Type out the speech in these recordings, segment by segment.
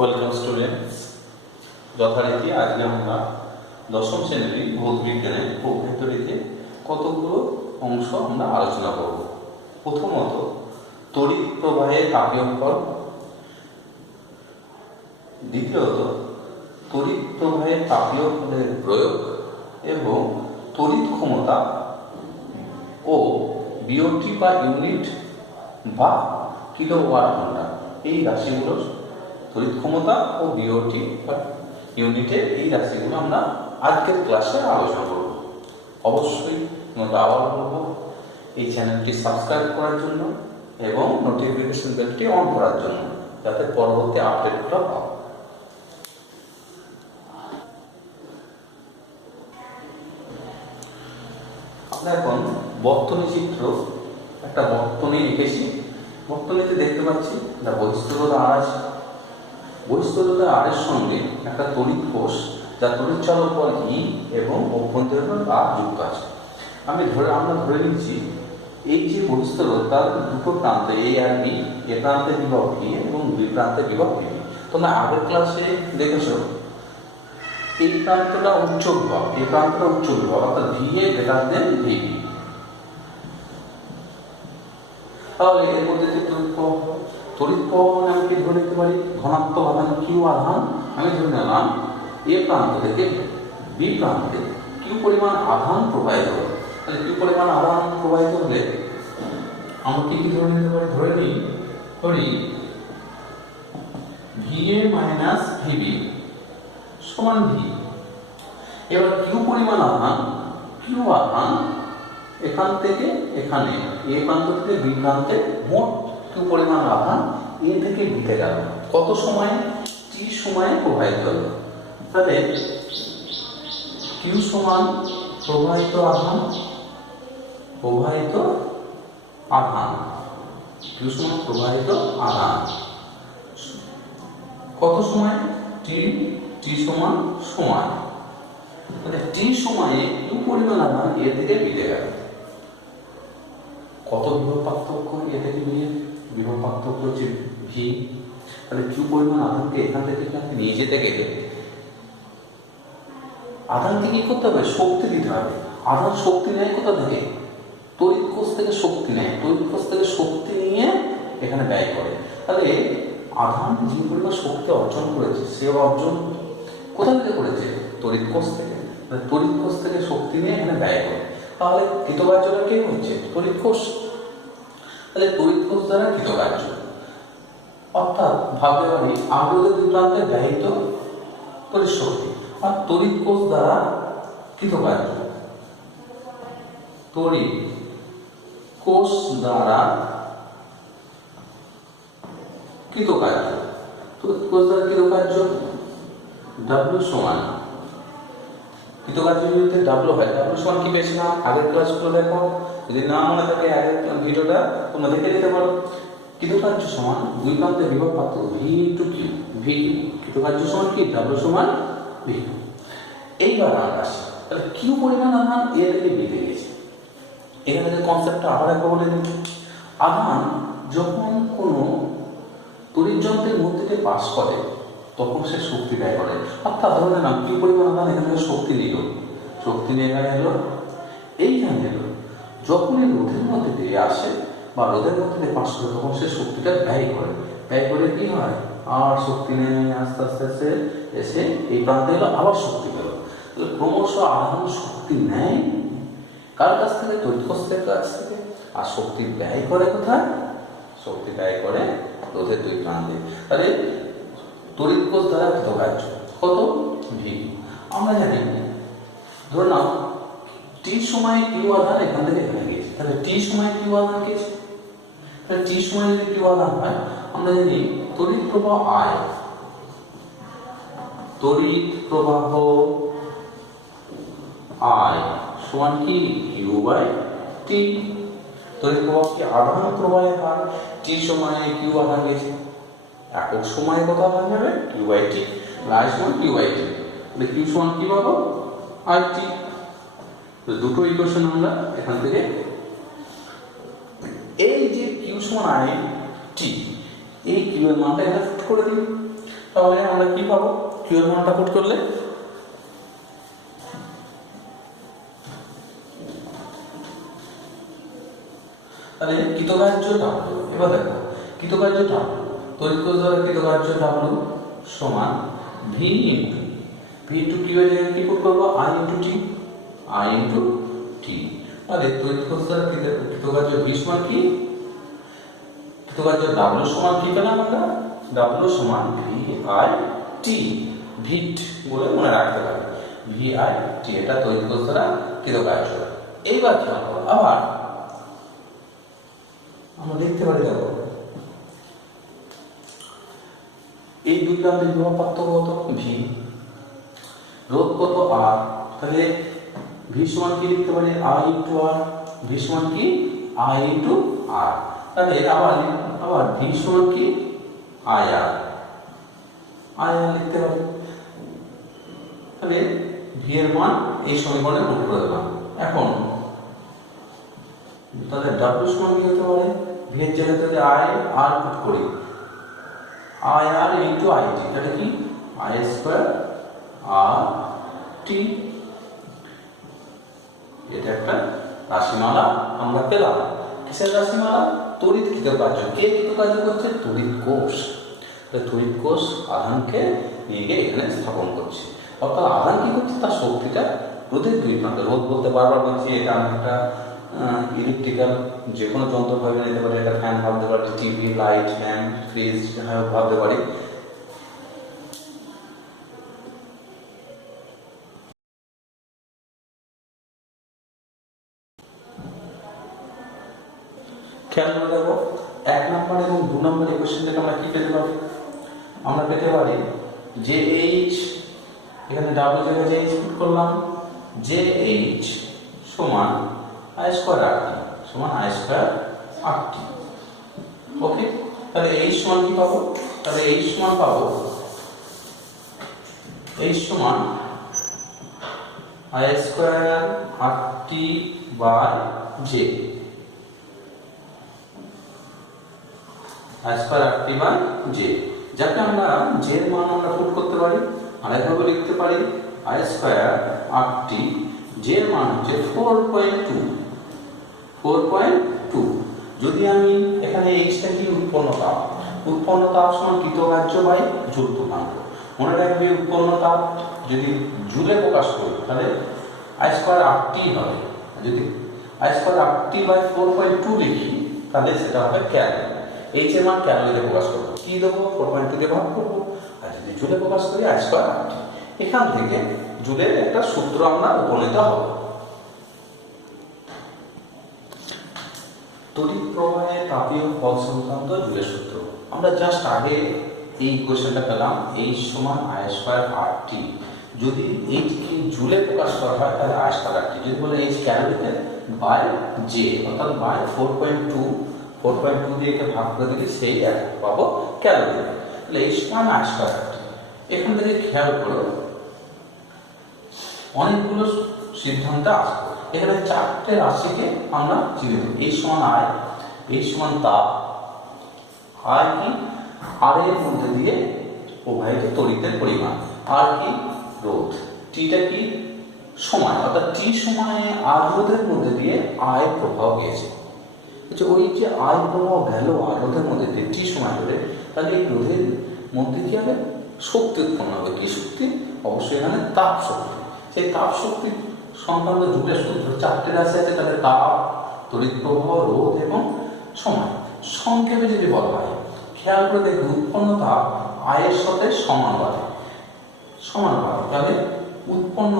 Welcome students, যথারীতি আজকে আমরা দশম শ্রেণীর ভৌত বিজ্ঞানের অভ্যন্তরীতে কতগুলো অংশ আমরা আলোচনা করব। প্রথমত তড়িৎ প্রবাহের তাপীয় ফল, দ্বিতীয়ত তড়িৎ প্রবাহের তাপীয় ফলের প্রয়োগ এবং তড়িৎ ক্ষমতা ও বিওটি বা ইউনিট বা কিলোওয়াট ঘন্টা, এই রাশিগুলোর তড়িৎ ক্ষমতা ও বিওটি বা ইউনিটের এই রাশিগুলো আমরা আজকের ক্লাসে আলোচনা করব। অবশ্যই তোমরা আবার বলবো এই চ্যানেলটি সাবস্ক্রাইব করার জন্য এবং নোটিফিকেশন বেলটি অন করার জন্য, যাতে পরবর্তী আপডেটগুলো পাও। আমরা এখন বর্তনী চিত্র, একটা বর্তনী এঁকেছি। বর্তনীতে দেখতে পাচ্ছি একটা বহিঃস্থলতা আর আছে। বহিঃস্থলতা আর এর সঙ্গে একটা তড়িৎ কোষ, যা তড়িৎ চালক বল ই এবং অভ্যন্তরীণ আর যুক্ত আছে। আমরা ধরে নিচ্ছি এই যে বহিঃস্থলতার দুটো প্রান্তে এ আর বি, এ প্রান্তে বিভব ভি এবং বি প্রান্তে বিভব ভি। তোমরা আগের ক্লাসে দেখেছো এই প্রান্তটা উচ্চ বিভব, এই প্রান্তটা উচ্চ বিভব, অর্থাৎ V A greater than V B. তাহলে এর মধ্যে যে তড়িৎ প্রবাহ আমি কি ধরে নিতে পারি? ধনাত্মক আধান কিউ আধান আমি ধরে নিলাম এ প্রান্ত থেকে বি প্রান্তে কিউ পরিমাণ আধান প্রবাহিত হবে। তাহলে কিউ পরিমাণ আধান প্রবাহিত হলে আমরা কি ধরে নিতে পারি? ধরি ভি এ মাইনাস ভিবি সমান ভি। এবার কিউ পরিমাণ আধান, কিউ আধান এখান থেকে এখানে এ প্রান্ত থেকে বি প্রান্তে মোট কিউ পরিমাণ আধান এ থেকে বিতে গেল কত সময়ে? টি সময়ে প্রবাহিত হলো। তাহলে কিউ সমান প্রবাহিত আধান কিউ সমান প্রবাহিত আধান কত সময়? টি সমান সময়। তাহলে টি সময়ে কিউ পরিমাণ আধান এ থেকে বিতে গেল কত বিভব পার্থক্য? এ থেকে বি এর বিভব পার্থক্য হচ্ছে ভি। তাহলে কিউ পরিমাণ আধানকে এখান থেকে নিয়ে যেতে গেলে আধানকে কি করতে হবে? শক্তি দিতে হবে। আধান শক্তি নেয় কোথা থেকে? তড়িৎ কোষ থেকে শক্তি নেয়। তড়িৎ কোষ থেকে শক্তি নিয়ে এখানে ব্যয় করে। তাহলে আধান যে পরিমাণ শক্তি অর্জন করেছে, সে অর্জন কোথা থেকে করেছে? তড়িৎ কোষ থেকে। তড়িৎ কোষ থেকে শক্তি নিয়ে এখানে ব্যয় করে। তাহলে কৃতকার্যটা কে হচ্ছে? তড়িৎ কোষ। তাহলে তড়িৎ কোষ দ্বারা কৃতকার্য, অর্থাৎ ভাবতে পারি আগ্রহের দুই প্রান্তে ব্যয়িত তড়িৎ শক্তি আর তড়িৎ কোষ দ্বারা কৃতকার্য। তড়িৎ কোষ দ্বারা কৃতকার্য, তড়িৎ কোষ দ্বারা কৃতকার্য ডাব্লিউ সমান, কৃতকার্য যদি ডাব্লিউ হয়, ডাব্লিউ সমান কি পেয়েছিলাম? আগের ক্লাসগুলো দেখো, যদি না মনে থাকে আগের ভিডিওটা তোমরা দেখে নিতে পারো। কৃতকার্য সমান দুই প্রান্তে বিভব পার্থক্য V into Q, V Q. কৃতকার্য সমান কি? ডাব্লিউ সমান ভি কিউ। এইবার আমরা আসি, তাহলে কিউ পরিমাণ আধান এ থেকে বিতে গেছে। এখানে যে কনসেপ্টটা আবার একবার বলে দিই, আধান যখন কোনো তড়িৎ যন্ত্রের মধ্যে দিয়ে পাস করে তখন সে শক্তি ব্যয় করে। অর্থাৎ ধরে নিলাম কিউ পরিমাণ আধান এখান থেকে শক্তি নিয়ে এখানে এলো, এইখানে এলো। যখন এই রোধের মধ্যে দিয়ে আসে বা রোধের মধ্যে দিয়ে পাস করে তখন সে শক্তিটা ব্যয় করে কি হয়? আর শক্তি নেয়, আস্তে আস্তে এসে এই প্রান্তে এলো, আবার শক্তি পেল। তাহলে ক্রমশ আধান শক্তি নেয় কার কাছ থেকে? তড়িৎ কোষের কাছ থেকে। আর শক্তি ব্যয় করে কোথায়? শক্তি ব্যয় করে রোধের দুই প্রান্তে। তাহলে তড়িৎ কোষ দ্বারা কৃতকার্য কত? ভি। আমরা জানি ধরে নাও টি সময়ে কিউ আধান এখান থেকে এখানে গিয়েছে। তাহলে টি সময়ে কিউ আধান গিয়েছে। তাহলে টি সময়ে যদি কিউ আধান হয়, আমরা জানি তড়িৎ প্রবাহ আই, তড়িৎ প্রবাহ আই সমান কি? কিউ বাই টি। তড়িৎ প্রবাহ কি? আধান প্রবাহের হার। টি সময়ে কিউ আধান গেছে, একক সময়ে কত আধান যাবে? Q by T. আই সমান কিউ বাই টি। তাহলে কিউ সমান কি পাবো? I T. দুটো ইকুয়েশন আমরা এখান থেকে, এই যে কিউ সমান আই টি, এই কিউ এর মানটা এখানে পুট করে দিই। তাহলে আমরা কি পাবো কিউ এর মানটা পুট করলে? তাহলে কৃতকার্য ডাব্লু, এবার দেখো কৃতকার্য ডাব্লু, তড়িৎ দ্বারা কৃতকার্য ডাব্লু সমান ভি ইন্টু কিউ এর জায়গায় কি পুট করবো? I into T. তাহলে তড়িৎ দ্বারা কৃতকার্য ভি সমান কি? কৃতকার্য ডাব্লু সমান কি পেলাম আমরা? ডাব্লু সমান ভি আই টি, ভিট বলে মনে রাখতে পারি, ভি আই টি, এটা তড়িৎ দ্বারা কৃতকার্য। এইবার কি হবে? আবার আমরা দেখতে পারি, দেখো এই দুই প্রান্তের বিভব পার্থক্য কত? ভি, রোধ কত? আর। তাহলে ভি সমান কি লিখতে পারি? I into R. ভি সমান কি? আই ইন্টু আর। তাহলে আবার ভি সমান কি? আই আর লিখতে পারি। তাহলে ভি এর মান এই সমীকরণে পুট করে দিলাম। এখন তাহলে ডাব্লিউ সমান কি হতে পারে? ভি এর জায়গায় যদি আই আর পুট করি, I R into I T, এটা কি? I square R T. এটা একটা রাশিমালা আমরা পেলাম। কিসের রাশিমালা? তড়িৎ কৃতকার্য। কে কৃতকার্য করছে? তড়িৎ কোষ। তড়িৎ কোষ আধানকে নিয়ে গিয়ে এখানে স্থাপন করছে। অর্থাৎ আধান কি করছে? তার শক্তিটা রোধের দুই প্রান্তে, রোধ বলতে বারবার বলছি এটা আমি একটা ইলেকট্রিক্যাল যে কোনো যন্ত্র ভাবে নিতে পারি, একটা ফ্যান ভাবতে পারি, টিভি, লাইট, ল্যাম্প, ফ্রিজ ভাবতে পারি। খেয়াল করে দেখো 1 নম্বর এবং 2 নম্বর ইকুয়েশন থেকে আমরা কি পেতে পারি? আমরা পেতে পারি যে এইচ, এখানে ডাব্লিউ জায়গায় যে এইচ পুট করলাম, যে এইচ সমান আই স্কয়ার আর টি, সমান আই স্কয়ার আর টি। ওকে, তাহলে এইচ সমান কি পাবো? তাহলে এইচ সমান পাবো, এইচ সমান I square R T by J, I square R T by J, যাকে আমরা জে এর মান আমরা পুট করতে পারি আরেকভাবে লিখতে পারি I square R T, J এর মান হচ্ছে 4.2। যদি আমি এখানে এইচটা কি? উৎপন্ন তাপ সমান কৃতকার্য বাই যুক্তাঙ্ক। মনে রাখবে উৎপন্ন তাপ যদি জুলে প্রকাশ করি তাহলে আই স্কয়ার আর টি হবে, যদি I square R T by 4.2 লিখি তাহলে সেটা হবে ক্যালোরি। এইচ এর মান ক্যালোরিতে প্রকাশ করবো, কি দেবো? 4.2 দিয়ে ভাগ করবো। আর যদি জুলে প্রকাশ করি আই স্কয়ার আর টি, এখান থেকে জুলের একটা সূত্র আমরা উপনীত হব। তড়িৎ প্রবাহে তাপীয় বল সংক্রান্ত জুলের সূত্র আমরা জাস্ট আগে এই কোশ্চেনটা পেলাম, এইচ সমান আই স্কয়ার আর টি। যদি এইচ কে জুলে প্রকাশ করা হয় তাহলে আই স্কয়ার আর টি, যদি বলে এইচ ক্যালোরিতে বাই জে অর্থাৎ বাই 4.2 দিয়ে একে ভাগ করে দিলে সেই এক পাবো ক্যালোরি। তাহলে এইচ সমান আই স্কয়ার আর টি। এখান থেকে খেয়াল করো অনেকগুলো সিদ্ধান্ত আসবে। এখানে 4টে রাশিকে আমরা চিনি। এইচ সমান আই, এইচ সমান তাপ, আর কি? আর এর মধ্যে দিয়ে প্রবাহিত তড়িতের পরিমাণ, আর কি? রোধ, টিটা কি? সময়, অর্থাৎ টি সময়ে আর রোধের মধ্যে দিয়ে আয় প্রবাহ গিয়েছে। আচ্ছা, ওই যে আয় প্রবাহ গেল আর রোধের মধ্যে দিয়ে টি সময় ধরে, তাহলে এই রোধের মধ্যে কি হবে? শক্তি উৎপন্ন হবে। কি শক্তি? অবশ্যই এখানে তাপ শক্তি। সেই তাপ শক্তি সংক্রান্ত যুগের সূত্র 4টে রাশি আছে, তাহলে তাপ, তড়িৎ প্রবাহ, রোধ এবং সময়। সংক্ষেপে যদি বলা হয়, খেয়াল করে দেখুন উৎপন্ন তাপ আয়ের সাথে সমানুপাতিক। তাহলে উৎপন্ন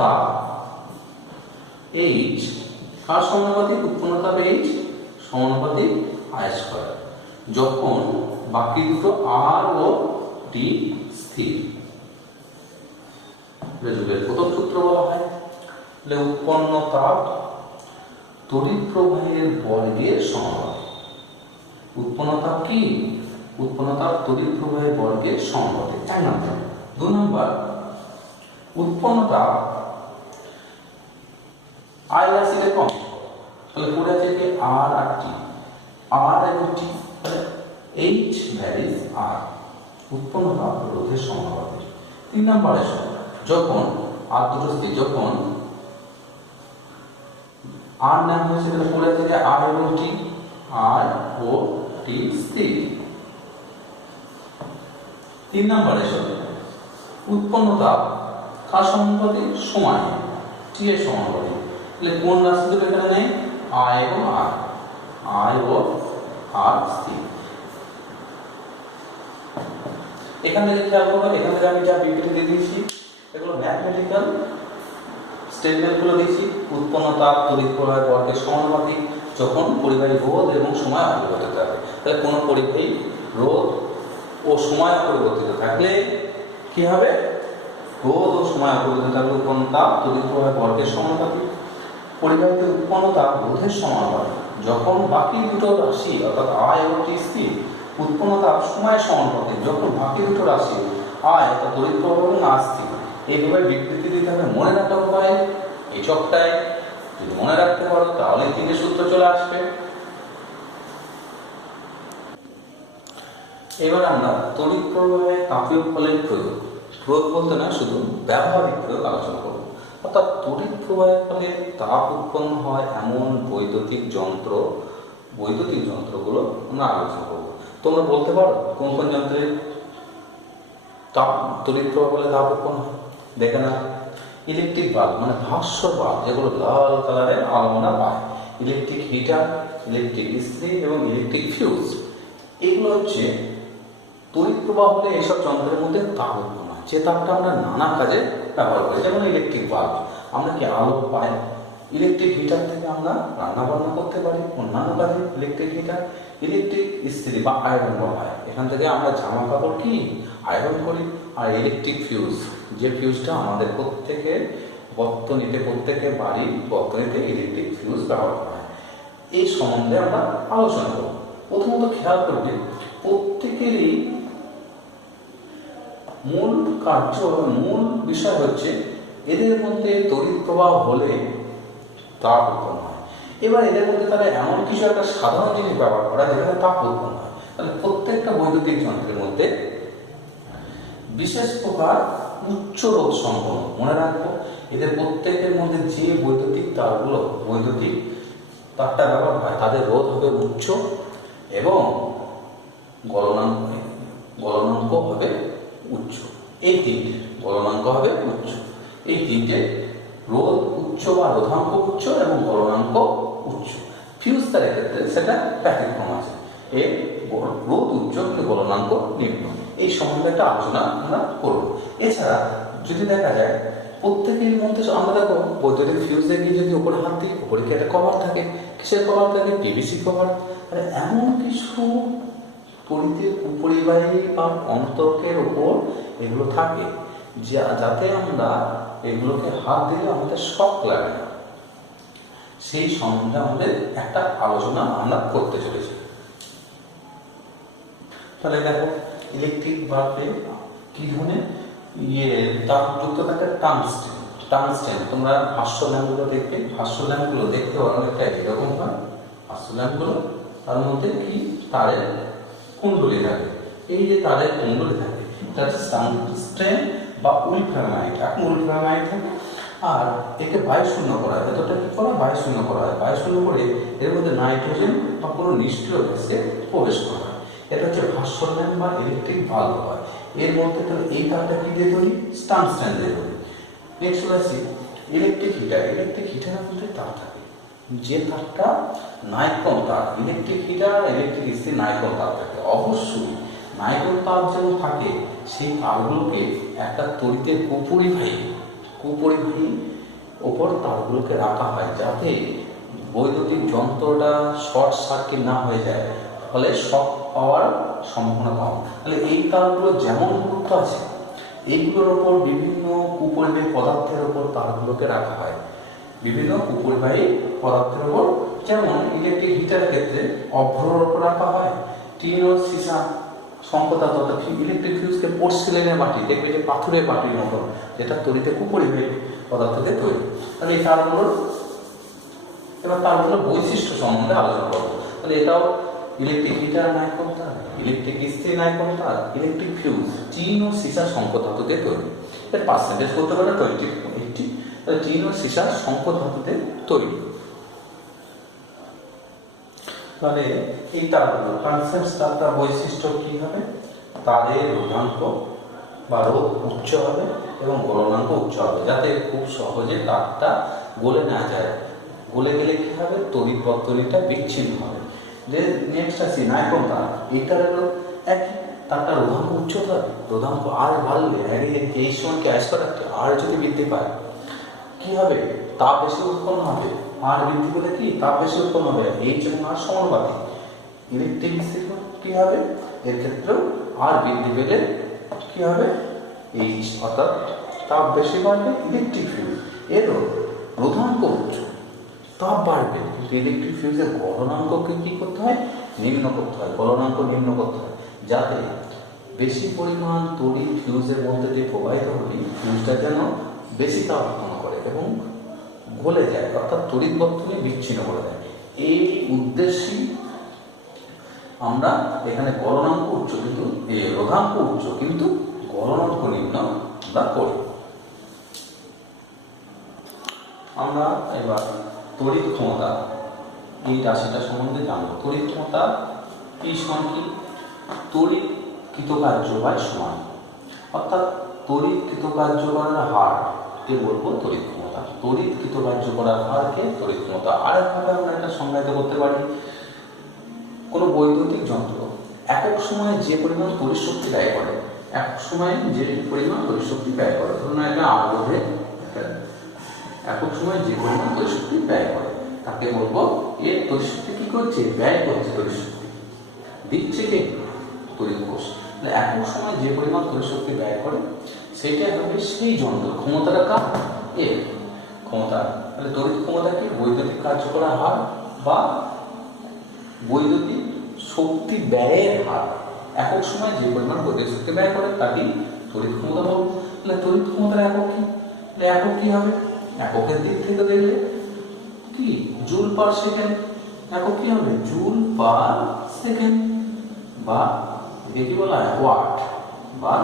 তাপ এইচ কার সমানুপাতিক? উৎপন্ন তাপ এইচ সমানুপাতিক আই স্কয়ার, যখন বাকি দুটো আর ও টি স্থির। যুগের প্রথম সূত্র বলা হয় উৎপন্ন তাপ তড়িৎ প্রবাহের বর্গের সমানুপাতিক। উৎপন্ন তাপ কি? উৎপন্ন তাপ তড়িৎ প্রবাহের বর্গের সমানুপাতিক। 1 নম্বর। 2 নম্বর, উৎপন্ন তাপ আই রাশিতে কম, তাহলে পড়ে আছে কি? আর আর টি। আর এবং টি, তাহলে এইচ ভ্যারিজ আর উৎপন্ন তাপ রোধের সমানুপাতিক। 3 নম্বরে যখন আর দুটো স্থির, যখন আর নাম হয়েছে তাহলে বলে থেকে আর এবং টি, আর ও টি স্থির। 3 নম্বরে উৎপন্ন তাপ কার সমানুপাতিক? সময়, টি এর সমানুপাতিক। তাহলে কোন রাশি দুটো এখানে নেই? আই এবং আর, আই ও আর স্থির। এখান থেকে খেয়াল করো, এখান থেকে আমি যা বিবৃতি দিয়ে দিয়েছি এগুলো ম্যাথমেটিক্যাল স্টেটমেন্টগুলো দিয়েছি। উৎপন্ন তাপ তড়িৎ প্রবাহের বর্গের সমানুপাতিক যখন পরিবাহী রোধ এবং সময় অপরিবর্তিত থাকে। তাহলে কোনো পরিবাহী রোধ ও সময় অপরিবর্তিত থাকলে কি হবে? রোধ ও সময় অপরিবর্তিত থাকলে উৎপন্ন তাপ তড়িৎ প্রবাহের বর্গের সমানুপাতিক। পরিবাহীতে উৎপন্ন তাপ রোধের সমানুপাতিক যখন বাকি দুটো রাশি অর্থাৎ আই এবং টি স্থির। উৎপন্ন তাপ সময়ের সমানুপাতিক যখন বাকি দুটো রাশি আই অর্থাৎ তড়িৎ প্রবাহ এবং আর স্থির। এইভাবে বিবৃতি দিতে হবে। মনে রাখতে উপায় এই চকটায় যদি মনে রাখতে পারো তাহলে 3টে সূত্র চলে আসবে। এবার আমরা তড়িৎ প্রবাহে তাপীয় ফলের প্রয়োগ, প্রয়োগ বলতে না শুধু ব্যবহারিক প্রয়োগ আলোচনা করব। অর্থাৎ তড়িৎ প্রবাহের ফলে তাপ উৎপন্ন হয় এমন বৈদ্যুতিক যন্ত্রগুলো আমরা আলোচনা করব। তোমরা বলতে পারো কোন কোন যন্ত্রে তাপ তড়িৎ প্রবাহ ফলে তাপ উৎপন্ন হয়? দেখে না, ইলেকট্রিক বাল্ব মানে ভাস্য বাল্ব, যেগুলো লাল কালারের আলো আমরা পাই, ইলেকট্রিক হিটার, ইলেকট্রিক ইস্ত্রি এবং ইলেকট্রিক ফিউজ, এগুলো হচ্ছে তড়িৎ প্রবাহ হলে এইসব যন্ত্রের মধ্যে তাপ উৎপন্ন হয়, যে তাপটা আমরা নানা কাজে ব্যবহার করি। যেমন ইলেকট্রিক বাল্ব আমরা কি আলো পাই, ইলেকট্রিক হিটার থেকে আমরা রান্না বান্না করতে পারি, অন্যান্য কাজে ইলেকট্রিক হিটার, ইলেকট্রিক ইস্ত্রি বা আয়রন হয়, এখান থেকে আমরা জামা কাপড় কি আয়রন করি। আর ইলেকট্রিক ফিউজ, যে ফিউজটা আমাদের প্রত্যেকের প্রত্যেকের বাড়ির বর্তনীতে ইলেকট্রিক ফিউজ ব্যবহার করা হয়। এই সম্বন্ধে আমরা আলোচনা করব। প্রথমত খেয়াল করবে প্রত্যেকেরই মূল কার্য, মূল বিষয় হচ্ছে এদের মধ্যে তড়িৎ প্রবাহ হলে তাপ উৎপন্ন হয়। এবার এদের মধ্যে তাহলে এমন কিছু একটা সাধারণ জিনিস ব্যবহার করা যেখানে তাপ উৎপন্ন হয়। তাহলে প্রত্যেকটা বৈদ্যুতিক যন্ত্রের মধ্যে বিশেষ প্রকার উচ্চ রোধ সম্পন্ন, মনে রাখবো এদের প্রত্যেকের মধ্যে যে বৈদ্যুতিক তারটা ব্যবহার হয় তাদের রোধ হবে উচ্চ এবং গলনাঙ্ক হবে উচ্চ। এই তিনটে গলনাঙ্ক হবে উচ্চ, এই তিনটে রোধ উচ্চ বা রোধাঙ্ক উচ্চ এবং গলনাঙ্ক উচ্চ। ফিউজ তারের ক্ষেত্রে সেটা ব্যতিক্রম আছে, এর রোধ উচ্চ কিন্তু গলনাঙ্ক নিম্ন। এই সম্বন্ধে একটা আলোচনা আমরা করব। এছাড়া যদি দেখা যায় প্রত্যেকের মধ্যে আমরা দেখো বৈদ্যুতিক ফিউজে গিয়ে যদি উপরে হাত দিই, উপরে কি একটা কভার থাকে, কিসের কভার থাকে? PVC cover. মানে এমন কিছু তড়িতের উপরিবাহী বা অন্তরকের উপর এগুলো থাকে যাতে আমরা এগুলোকে হাত দিলে আমাদের শক লাগে না। সেই সম্বন্ধে আমাদের একটা আলোচনা আমরা করতে চলেছি। তাহলে দেখো ইলেকট্রিক বাল্বে কি ধরনের তাপযুক্ত থাকে? টাংস্টেন। তোমরা ভাস্য ল্যাম্পগুলো দেখবে, ভাস্য ল্যাম্পগুলো দেখতে অনেকটা এরকম হয়। ভাস্য ল্যাম্পগুলো তার মধ্যে কি তারের কুণ্ডলী থাকে, এই যে তারের কুণ্ডলী থাকে তার টাংস্টেন বা উলফ্রামাইট। এখন উলফ্রামাইট থাকে আর একে বায়ু শূন্য করা হয়। এতটা কি করা? বায়ু শূন্য করা হয়। বায়ু শূন্য করে এর মধ্যে নাইট্রোজেন বা কোনো নিষ্ক্রিয় গ্যাসকে প্রবেশ করা হয়। এটা হচ্ছে ভাস্য ল্যাম্প বা ইলেকট্রিক বাল্ব হয়। এর মধ্যে তাহলে এই তারটা কি দিয়ে তৈরি? টাংস্টেন দিয়ে তৈরি। নেক্সট চলে আসি ইলেকট্রিক হিটার। ইলেকট্রিক হিটারের মধ্যে তার থাকে, যে তারটা নাইক্রন তার। ইলেকট্রিক হিটার, ইলেকট্রিক ইস্ত্রি নাইক্রন তার থাকে। অবশ্যই নাইক্রন তার যেমন থাকে সেই তারগুলোকে একটা তড়িতের কুপরিবাহী ওপর তারগুলোকে রাখা হয় যাতে বৈদ্যুতিক যন্ত্রটা শর্ট সার্কিট না হয়ে যায়, ফলে শক পাওয়ার সম্ভাবনা কম। তাহলে এই তারগুলো যেমন গুরুত্ব আছে, এইগুলোর ওপর বিভিন্ন কুপরিবাহী পদার্থের ওপর তারগুলোকে রাখা হয়, বিভিন্ন কুপরিবাহী পদার্থের ওপর। যেমন ইলেকট্রিক হিটারের ক্ষেত্রে অভ্রর ওপর রাখা হয়, টিন ও সীসা সম্পদার্থ অর্থাৎ ইলেকট্রিক ফিউজকে পোর্সিলেনের বাটি, দেখবে যে পাথরের বাটির মতো, যেটা তড়িতে কুপরিবাহী পদার্থ দিয়ে তৈরি। তাহলে এই তারগুলোর বৈশিষ্ট্য সম্বন্ধে আলোচনা করবো। তাহলে এটাও ইলেকট্রিক হিটার নাই কোনটা, ইলেকট্রিক ইস্ত্রি নাই কোনটা, ইলেকট্রিক ফিউজ টিন ও সীসা সংকর ধাতুতে তৈরি। এর পার্সেন্টেজ করতে পারে 20 তাহলে টিন ও সীসা সংকর ধাতুতে তৈরি। তাহলে এই তারগুলো ট্রান্সেন্স তারটার বৈশিষ্ট্য কি হবে? তাদের রোধাঙ্ক বা রোধ উচ্চ হবে এবং গলনাঙ্ক উচ্চ হবে, যাতে খুব সহজে তারটা গলে না যায়। গলে গেলে কি হবে? তড়িৎ বর্তনীটা বিচ্ছিন্ন হবে। যে নেক্সট আসি নাইকন তার, এইটার হলো একই, তারটা রোধাঙ্ক উচ্চ হবে। রোধাঙ্ক আর বাড়লে এই সময়কে আয়স্করারকে আর যদি বৃদ্ধি পায় কি হবে? তাপ বেশি উৎপন্ন হবে। আর বৃদ্ধি পেলে কি তাপ বেশি উৎপন্ন হবে, এই জন্য আর সমানুপাতিক। ইলেকট্রিক কি হবে? এর ক্ষেত্রেও আর বৃদ্ধি পেলে কি হবে? এই অর্থাৎ তাপ বেশি বাড়বে। ইলেকট্রিক ফিউজ এরও রোধাঙ্ক উচ্চ, তাপ বাড়বে, কিন্তু ইলেকট্রিক ফিউজের গলনাঙ্ককে কি করতে হয়? নিম্ন করতে হয়। গলনাঙ্ক নিম্ন করতে হয়, যাতে বেশি পরিমাণ তড়িৎ ফিউজের মধ্যে দিয়ে প্রবাহিত হলে ফিউজটা যেন বেশি তাপ উৎপন্ন করে এবং গলে যায়, অর্থাৎ তড়িৎ বর্তনী বিচ্ছিন্ন করে দেয়। এই উদ্দেশ্যেই আমরা এখানে গলনাঙ্ক উচ্চ কিন্তু রোধাঙ্ক উচ্চ কিন্তু গলনাঙ্ক নিম্ন আমরা করি। আমরা এবার তড়িৎ ক্ষমতা এই রাশিটা সম্বন্ধে জানবো। তড়িৎ ক্ষমতা কি সমান কি? তড়িৎ কৃতকার্য বাই সমান, অর্থাৎ তড়িৎ কৃতকার্য করার হারকে বলবো তড়িৎ ক্ষমতা। তড়িৎ কৃতকার্য করার হারকে তড়িৎ ক্ষমতা। আরেকভাবে আমরা এটা সংজ্ঞায়িত করতে পারি, কোনো বৈদ্যুতিক যন্ত্র একক সময়ে যে পরিমাণ তড়িৎ শক্তি ব্যয় করে, একক সময়ে যে পরিমাণ তড়িৎ শক্তি ব্যয় করে, ধরুন একটা আগ্রহে একক সময়ে যে পরিমাণ তড়িৎ শক্তি ব্যয় করে তাকে বলবো এর তড়িৎ শক্তি কি করছে? ব্যয় করছে তড়িৎ শক্তি, দিচ্ছে কে? তড়িৎ কোষ। একক সময় যে পরিমাণ তড়িৎ শক্তি ব্যয় করে সেটা হবে সেই যন্ত্র। ক্ষমতাটা কার? এর ক্ষমতা। তাহলে তড়িৎ ক্ষমতা কি? বৈদ্যুতিক কার্যকলার হার বা বৈদ্যুতিক শক্তি ব্যয়ের হার। একক সময় যে পরিমাণ বৈদ্যুতিক শক্তি ব্যয় করে তাকে তড়িৎ ক্ষমতা বলবো। তাহলে তড়িৎ ক্ষমতার একক কি? একক কি হবে? এককের দিক থেকে দেখলে কি জুল পার সেকেন্ড। একক কি হবে? জুল পার সেকেন্ড, বা কি বলা হয়? ওয়াট বা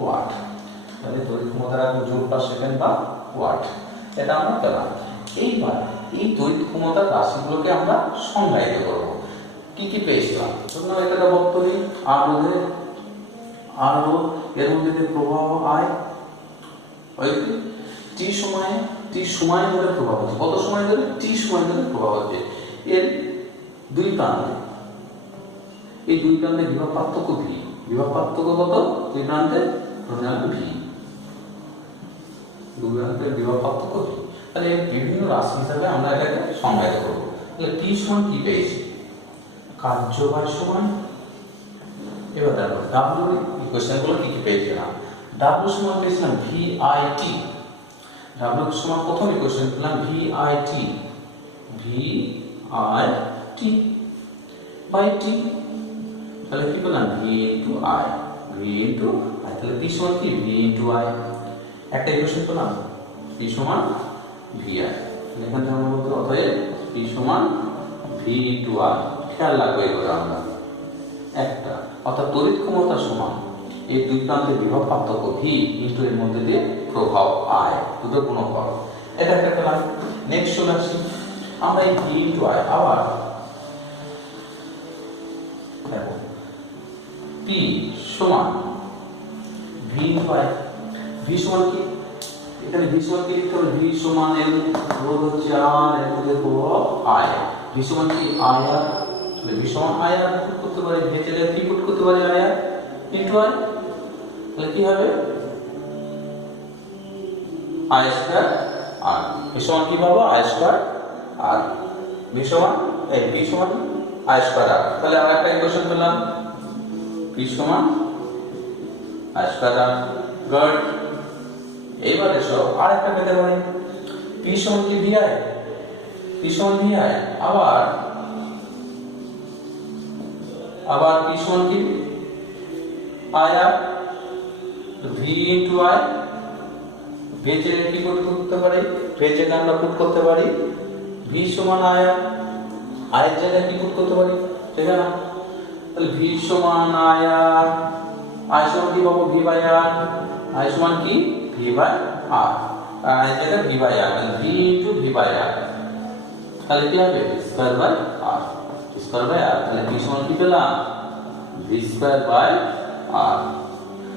ওয়াট। তাহলে তড়িৎ ক্ষমতার একক জুল পার সেকেন্ড বা ওয়াট, এটা আমরা পেলাম। এইবার এই তড়িৎ ক্ষমতার রাশিগুলোকে আমরা সংজ্ঞায়িত করব। কি কি পেয়েছিলাম? ধরুন এটা বর্তনী আর রোধে, আর রোধ এর মধ্যে যে প্রবাহ আয় টি সময় ধরে প্রবাহ হচ্ছে। কত সময় ধরে? টি সময় ধরে প্রবাহ হচ্ছে। এর দুই প্রান্তে, এই দুই প্রান্তে বিভব পার্থক্য ভি। বিভব পার্থক্য কত? দুই প্রান্তে ভি, দুই প্রান্তের বিভব পার্থক্য ভি। তাহলে বিভিন্ন রাশি হিসাবে আমরা এটাকে সংজ্ঞায়িত করবো। তাহলে টি সমান কি পেয়েছি? কার্য বাই সময়। এবার দেখো ডাব্লিউ ইকুয়েশনগুলো কি কি পেয়েছিলাম? ডাব্লিউ সমান পেয়েছিলাম ভি আই টি। ডাব্লিউ সমান প্রথম ইকুয়েশন পেলাম V I T, V I T by T. তাহলে কি পেলাম? V into I, V into I. তাহলে পি সমান কি? V into I. একটা ইকুয়েশন পেলাম পি সমান ভি আই। এখান থেকে আমরা বলতে অতএব পি সমান ভি ইন্টু আই। খেয়াল রাখবো এগুলো আমরা একটা, অর্থাৎ তড়িৎ ক্ষমতা সমান এই দুই প্রান্তের বিভব পার্থক্য ভি ইন্টু এর মধ্যে দিয়ে প্রভাব আই, দুটো গুণফল। এটা একটা পেলাম। নেক্সট চলে আসি আমরা এই ভি ইন্টু আই। আবার দেখো পি সমান ভি ইন্টু আই। ভি সমান কি? এখানে ভি সমান কি লিখতে হবে? ভি সমান এর রোধ হচ্ছে আর, এর মধ্যে প্রভাব আই। ভি সমান কি? আই আর। তাহলে ভি সমান আই আর পুট করতে পারি, ভেতরে কি পুট করতে পারি? I R into I. তাহলে কি হবে? I square R. ভি সমান কি পাবো? I square R. ভি সমান ভি সমান আই স্কয়ার আর। তাহলে আর একটা ইকুয়েশন পেলাম ভি সমান আই স্কয়ার আর। গুড। এইবার এসো আরেকটা পেতে পারি পি সমান কি? V I. পি সমান ভি আই। আবার পি সমান কি? I R. V into I. ভেজে কি করতে পারি? ভেজে আমরা পুট করতে পারি ভি সমান আই আর। আই এর জায়গায় কি পুট করতে পারি? দেখে না? তাহলে ভি সমান আই আর, আই সমান কি পাবো? V by R. আই সমান কি? V by R. আর আই জায়গায় V by R, V into V by R. তাহলে কি হবে? Square by R, square by R. তাহলে ভি সমান কি পেলাম? V square by R.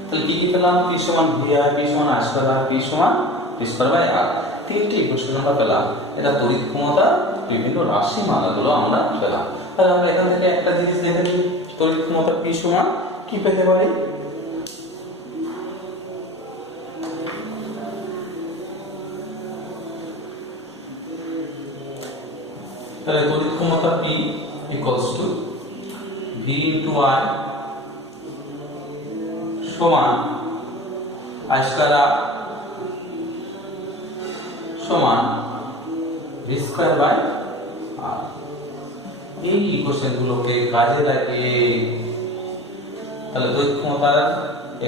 তাহলে কি পেলাম? পি সমান ভি আর, পি সমান আর স্কয়ার আর, পি সমান ভি স্কয়ার বাই আর। তিনটি ইকুয়েশন আমরা পেলাম। এটা তড়িৎ ক্ষমতা বিভিন্ন রাশি মানগুলো আমরা পেলাম। তাহলে আমরা এখান থেকে একটা জিনিস দেখে নিই, তড়িৎ ক্ষমতা পি সমান কি পেতে পারি? তাহলে তড়িৎ ক্ষমতা P equals to V into I সমান আই স্কয়ার আর সমান ভি স্কয়ার বাই আর। এই ইকুয়েশন গুলোকে কাজে লাগিয়ে তাহলে তড়িৎ ক্ষমতা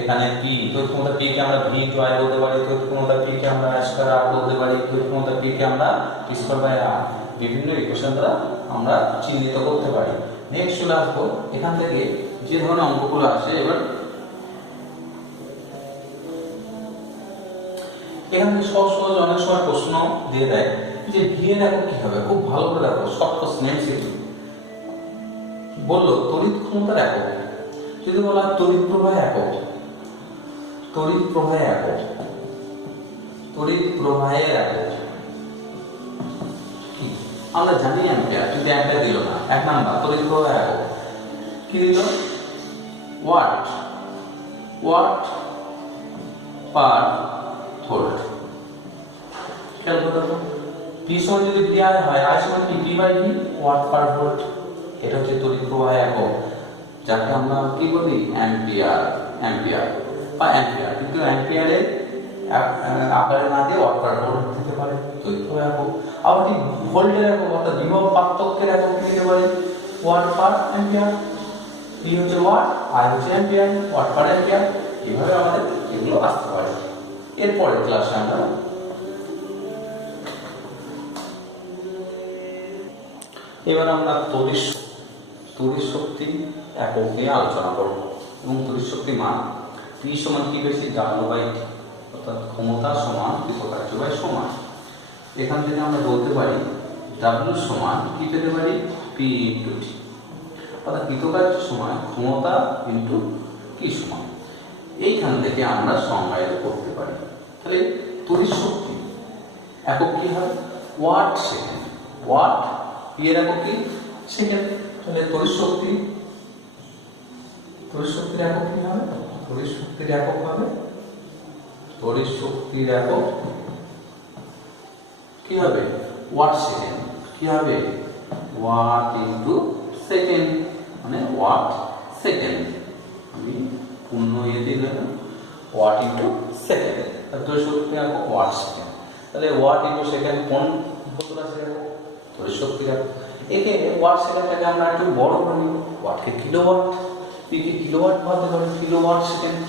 এখানে পি, তড়িৎ ক্ষমতা পি কে আমরা ভি ইনটু আই বলতে পারি, তড়িৎ ক্ষমতা পি কে আমরা আই স্কয়ার আর বলতে পারি, তড়িৎ ক্ষমতা পি কে আমরা ভি স্কয়ার বাই আর, বিভিন্ন ইকুয়েশন দ্বারা আমরা চিহ্নিত করতে পারি। নেক্সট চলে আসবো এখান থেকে যে ধরনের অঙ্কগুলো আসে। এবার এখান থেকে সহজ সহজ অনেক সময় প্রশ্ন দিয়ে দেয় যে ভি এর একক কি হবে। খুব ভালো করে দেখো, শর্ট কোশ্চেন এমসিকিউ বললো তড়িৎ ক্ষমতার একক। যদি বলা তড়িৎ প্রবাহ একক, তড়িৎ প্রবাহ একক, তড়িৎ প্রবাহের একক কি আমরা জানি অ্যাম্পিয়ার, কিন্তু অ্যাম্পিয়ার দিল না। এক নাম্বার তড়িৎ প্রবাহ একক কি দিল? Watt, watt per volt. খেয়াল করে দেখো, পি সমান যদি ভি আই হয়, আই সমান কি? P by V, watt per volt. এটা হচ্ছে তড়িৎ প্রবাহ একক, যাকে আমরা কি বলি? অ্যাম্পিয়ার, অ্যাম্পিয়ার বা অ্যাম্পিয়ার। কিন্তু অ্যাম্পিয়ারের আকারে না দিয়ে ওয়াট পার ভোল্ট দিতে পারে তড়িৎ প্রবাহ একক। আবার কি ভোল্টের একক অর্থাৎ বিভব পার্থক্যের একক কি দিতে পারে? ওয়াট পার অ্যাম্পিয়ার। পি হচ্ছে ওয়াট, আই হচ্ছে অ্যাম্পিয়ার, ওয়াট পার অ্যাম্পিয়ার। এইভাবে আমাদের এগুলো আসতে পারে। এরপরে ক্লাসে আমরা এবার আমরা তড়িৎ শক্তি একক নিয়ে আলোচনা করব এবং তড়িৎ শক্তি মান পি সমান কি বেশি? ডাব্লিউ বাই টি, অর্থাৎ ক্ষমতা সমান কৃতকার্য বাই সময়। এখান থেকে আমরা বলতে পারি ডাব্লিউ সমান কি পেতে পারি? পি ইন্টু টি, অর্থাৎ কৃতকার্য সময় ক্ষমতা ইন্টু কি সময়। এইখান থেকে আমরা সংজ্ঞায়িত করতে পারি। তাহলে তড়িৎ শক্তি একক কি হয়? Watt second. ওয়াট, পি এর একক কি? সেকেন্ড। তাহলে তড়িৎ শক্তির একক কি হবে? তড়িৎ শক্তির একক হবে, তড়িৎ শক্তির একক কি হবে? Watt second. কি হবে? ওয়াট ইন্টু সেকেন্ড, মানে ওয়াট সেকেন্ড। আমি পূর্ণ দিয়ে দিলাম ওয়াট ইন্টু সেকেন্ড। তড়িৎ শক্তির একক ওয়াট সেকেন্ড। তাহলে ওয়াট ইন্টু সেকেন্ড কোন কতটা সেকেন্ড? তড়িৎ শক্তির একক। একে ওয়াট সেকেন্ডটাকে আমরা একটু বড় করে নিই, ওয়াটকে কিলোওয়াট, পিকে কিলোওয়াট ভাবতে পারি, কিলোওয়াট সেকেন্ড।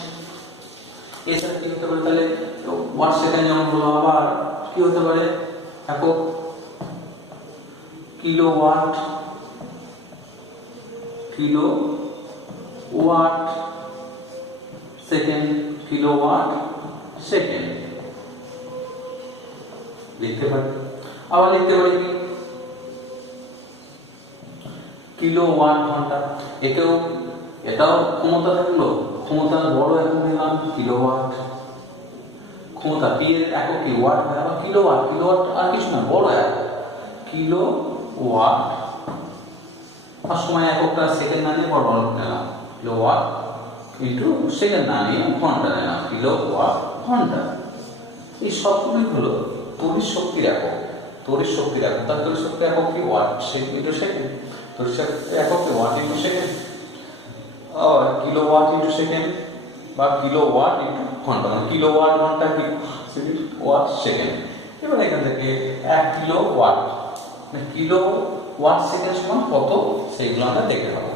এছাড়া কি হতে পারে? তাহলে ওয়াট সেকেন্ড যেমন হলো, আবার কি হতে পারে? একক kilowatt, kilowatt second, kilowatt second লিখতে পারি। আবার লিখতে পারি কি? কিলোওয়াট ঘন্টা। এটাও ক্ষমতা থাকলো, ক্ষমতা বড় একক নিলাম কিলোওয়াট। ক্ষমতা পি এর একক কি? ওয়াট। আবার কিলোওয়াট, কিলোওয়াট আর কিছু না, বড় একক কিলোওয়াট। আর সময় এককটা সেকেন্ড না নিয়ে বড় নিলাম, কিলোওয়াট ইন্টু সেকেন্ড না নিয়ে ঘন্টা নিলাম, কিলোওয়াট ঘন্টা। এই সবগুলোই হলো তড়িৎ শক্তির একক। তড়িৎ শক্তির একক, তার তড়িৎ শক্তির একক কি? Watt into second. তড়িৎ শক্তির একক কি? Watt into second. আর কিলোওয়াট ইন্টু সেকেন্ড বা কিলোওয়াট ইন্টু ঘন্টা, মানে কিলোওয়াট ঘন্টা কি? Watt second. এবার এখান থেকে 1 কিলোওয়াট, মানে কিলোওয়াট সেকেন্ড সমান কত, সেইগুলো আমরা দেখে নেব।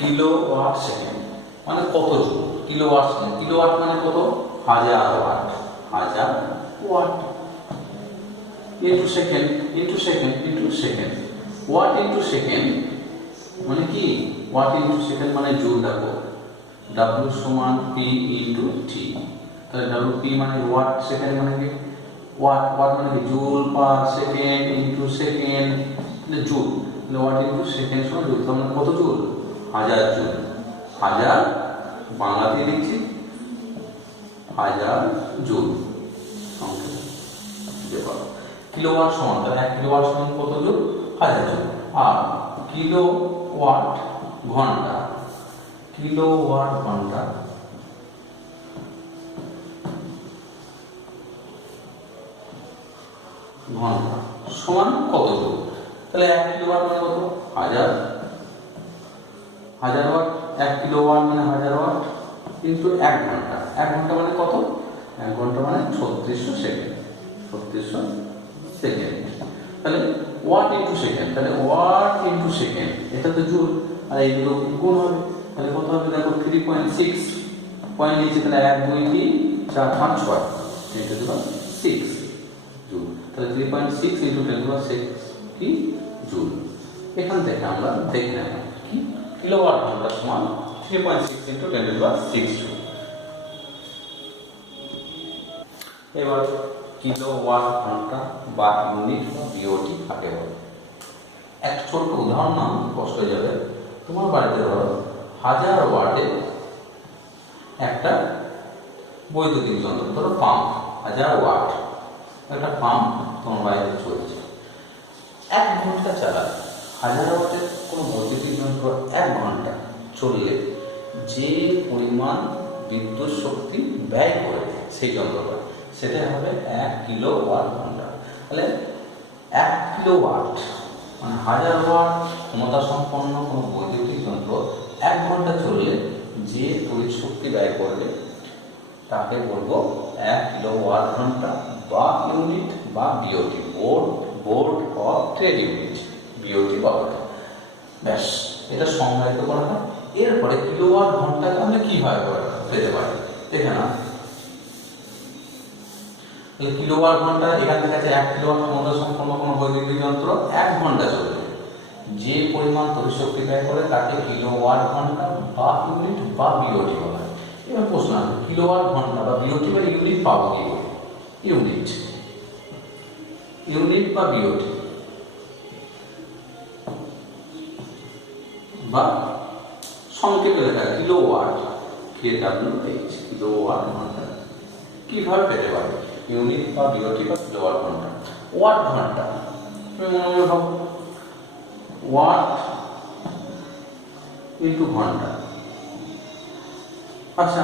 কিলোওয়াট সেকেন্ড মানে কত জুল? কিলোওয়াট সেকেন্ড, কিলোওয়াট মানে কত? 1000 watt, 1000 watt into second, into second, into second. Watt into second মানে কি, ওয়াট ইন্টু সেকেন্ড মানে জুল। দেখো ডাব্লিউ সমান পি ইন্টু টি, তাহলে ডাব্লিউ পি মানে ওয়াট, সেকেন্ড মানে কি ওয়াট, ওয়াট মানে কি joule per second into second, তাহলে জুল, তাহলে ওয়াট ইন্টু সেকেন্ড সমান জুল, তার মানে কত জুল, 1000 জুল। 1000 বাংলাতে লিখছি 1000 জুল। কিলোওয়াট সমান, তাহলে 1 কিলোওয়াট সমান কত জুল, 1000 জুল। আর কিলোওয়াট ঘন্টা, কিলোওয়াট ঘন্টা ঘন্টা সমান কত জুল, তাহলে 1 কিলোওয়াট মানে কত, 1000 ওয়াট, 1 কিলোওয়াট মানে 1000 ওয়াট কিন্তু 1 ঘন্টা, 1 ঘন্টা মানে কত, 1 ঘন্টা মানে 3600 সেকেন্ড, 3600 সেকেন্ড। তাহলে ওয়াট ইন্টু সেকেন্ড, তাহলে ওয়াট ইন্টু সেকেন্ড এটা তো জুল, আর এইগুলো গুণ হবে, তাহলে কত হবে দেখো 3.6 পয়েন্ট নিচে, তাহলে 1 2 3 4 5 6 এটা হলো 6 জুল, তাহলে 3.6 ইন্টু 10⁶ কি জুল। এখান থেকে আমরা দেখে নেব কি কিলোওয়াট ঘন্টা সমান 3.6 ইন্টু 10⁶ জুল। এবার কিলোওয়াট ঘন্টা বা ইউনিট বা বিওটি কাকে বলে। এক ছোট্ট উদাহরণ নাম স্পষ্ট হয়ে যাবে। তোমার বাড়িতে ধরো 1000 ওয়াটে একটা বৈদ্যুতিক যন্ত্র, ধরো পাম্প, 1000 ওয়াট একটা পাম্প তোমার বাড়িতে চলছে, 1 ঘন্টা চালায়। 1000 ওয়াটের কোনো বৈদ্যুতিক যন্ত্র 1 ঘন্টা চললে যে পরিমাণ বিদ্যুৎ শক্তি ব্যয় করে সেই যন্ত্রটা, সেটা হবে 1 কিলোওয়াট ঘন্টা। তাহলে 1 কিলোওয়াট মানে 1000 ওয়াট ক্ষমতা সম্পন্ন কোনো বৈদ্যুতিক যন্ত্র 1 ঘন্টা চললে যে তড়িৎ শক্তি ব্যয় করবে তাকে বলবো 1 কিলোওয়াট ঘন্টা বা ইউনিট বা BOT, board of trade unit, BOT বলা হয়। ব্যাস, এটা সংজ্ঞায়িত করা হয়। এরপরে কিলোওয়াট ঘন্টাকে আমরা কিভাবে পেতে পারি দেখে না। তাহলে কিলোওয়াট ঘন্টা এখান থেকে আছে 1 কিলোওয়াট ক্ষমতা সম্পন্ন কোনো বৈদ্যুতিক যন্ত্র 1 ঘন্টা চলবে যে পরিমাণ তড়িৎ শক্তি ব্যয় করে তাকে কিলোওয়াট ঘন্টা বা ইউনিট বা বিওটি বলা হয়। এবার প্রশ্ন আসবে কিলোওয়াট ঘন্টা বা বিওটি বা ইউনিট পাবো কি করে? ইউনিট বা বিওটি বা সংক্ষেপে লেখা কিলোওয়াট, KWH, কিলোওয়াট ঘন্টা কিভাবে পেতে পারি? ইউনিট বা বিওটি বা কিলোওয়াট ঘন্টা। ওয়াট ঘন্টা তুমি মনে ভাবো, ওয়াট ইন্টু ঘন্টা। আচ্ছা,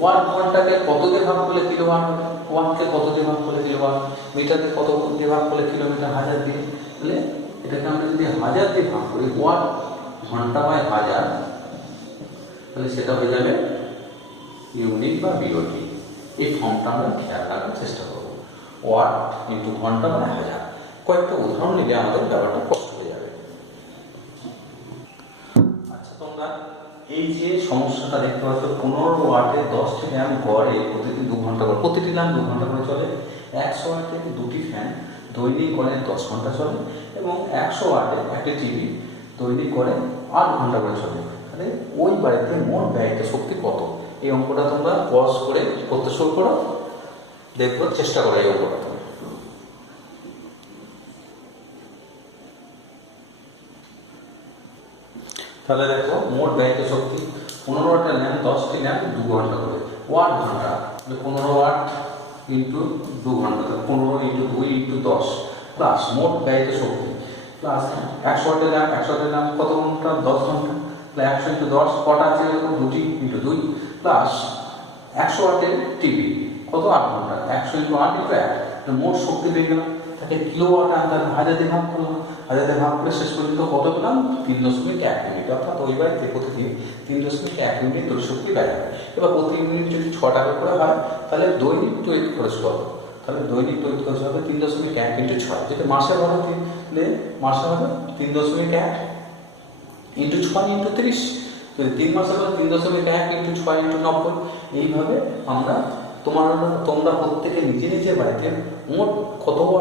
ওয়াট ঘন্টাকে কত দিয়ে ভাগ করলে কিলোওয়াট হবে? ওয়াটকে কত দিয়ে ভাগ করলে কিলোওয়াট? মিটারকে কত দিয়ে ভাগ করলে কিলোমিটার? 1000 দিয়ে। তাহলে এটাকে আমরা যদি 1000 দিয়ে ভাগ করি, ওয়াট ঘন্টা বাই 1000, তাহলে সেটা হয়ে যাবে ইউনিট বা বিওটি। এই ফর্মটা আমরা খেয়াল রাখার চেষ্টা করবো, ওয়াট ইন্টু ঘন্টা বাই 1000। কয়েকটা উদাহরণ নিলে আমাদের ব্যাপারটা স্পষ্ট হয়ে যাবে। আচ্ছা, তোমরা এই যে সমস্যাটা দেখতে পাচ্ছ, 15 ওয়াটে 10টি ল্যাম্প গড়ে প্রতিদিন 2 ঘন্টা করে, প্রতিটি ল্যাম্প 2 ঘন্টা করে চলে। 100 ওয়াটে 2টি ফ্যান দৈনিক গড়ে 10 ঘন্টা চলে এবং 100 ওয়াটে একটি টিভি দৈনিক গড়ে 8 ঘন্টা করে চলে। তাহলে ওই বাড়িতে মোট ব্যয়িত শক্তি কত? এই অঙ্কটা তোমরা পজ করে করতে শুরু করো, দেখবো, চেষ্টা করো এই অঙ্কটা। তাহলে দেখো মোট ব্যয়িত শক্তি 15 ওয়াটের ল্যাম্প 10টি ল্যাম্প 2 ঘন্টা করে, ওয়াট ঘন্টা 15 ওয়াট ইন্টু 2 ঘন্টা, 15 ইন্টু 2 ইন্টু 10 প্লাস মোট ব্যয়িত শক্তি প্লাস 100 ওয়াটের ল্যাম্প কত ঘন্টা? 10 ঘন্টা। তাহলে 100 ইন্টু 10 কটা আছে? 2টি ইন্টু 2 প্লাস 100 ওয়াটের টিভি কত? 8 ঘন্টা। 100 ইন্টু 8 ইন্টু 1, মোট শক্তি পেয়ে গেলাম। তাহলে কিলোওয়াট আনতে 1000 দিয়ে ভাগ করলাম, 1000 দিয়ে ভাগ করে শেষ পর্যন্ত কত পেলাম? 3.1 ইউনিট। অর্থাৎ ওই বাড়িতে প্রতিদিন 3.1 ইউনিট তড়িৎ শক্তি ব্যয় হয়। এবার প্রতি ইউনিট যদি 6 টাকা করে হয়, তাহলে দৈনিক তড়িৎ খরচ কত? তাহলে দৈনিক তড়িৎ খরচ হবে 3.1 ইন্টু 6, যেটা মাসে হবে, তাহলে মাসে হবে 3.1 ইন্টু 6 ইন্টু 30। যদি 3 মাসে হবে 3.1 ইন্টু 6 ইন্টু 90। এইভাবে আমরা তোমরা প্রত্যেকে নিজে নিজে বাড়িতে মোট কত